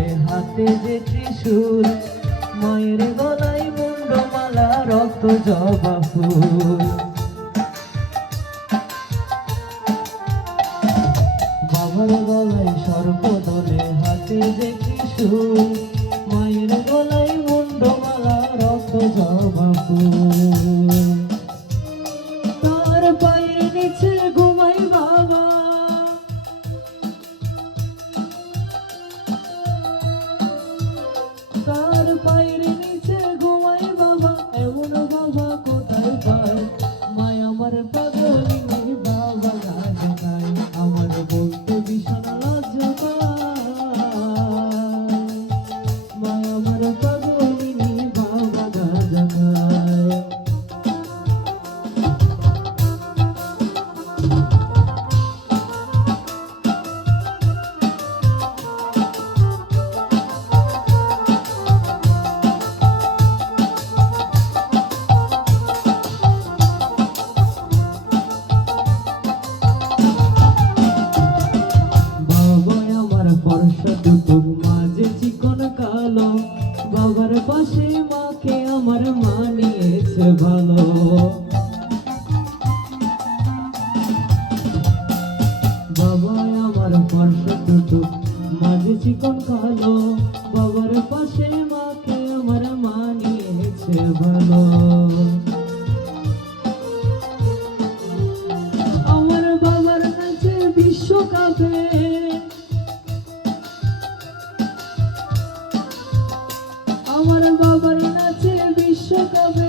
দোলে হাতে যে ত্রিশূল, মায়ের গলায় মুন্ডমালা রক্ত জবা ফুল। বাবার গলায় সর্প দোলে হাতে যে ত্রিশূল, মায়ের গলায় মুন্ডমালা রক্ত জবা ফুল। তার পায়ের নিচে ঘুমাই বাবা, তার পায়ের নিচে ঘুমাই বাবা, এমন বাবা কোথায় পায়? মায় আমার পাগলিনী বাবা গান গায়, আমার বলতে ভীষণ লজ্জা পায়। মায় আমার পাগলিনী বাবা গান গায়। বর্ষা দুপুর মাঝে চিকন কালো, বাবার পাশে মাকে আমার মানিয়েছে ভালো। বাবা আমার বর্ষা দুপুর মাঝে চিকন কালো, বাবার পাশে মাকে আমার মানিয়েছে ভালো। আমার বাবার কাছে বিশ্বকাপে, আমার বাবার নাচে বিশ্বকাপে।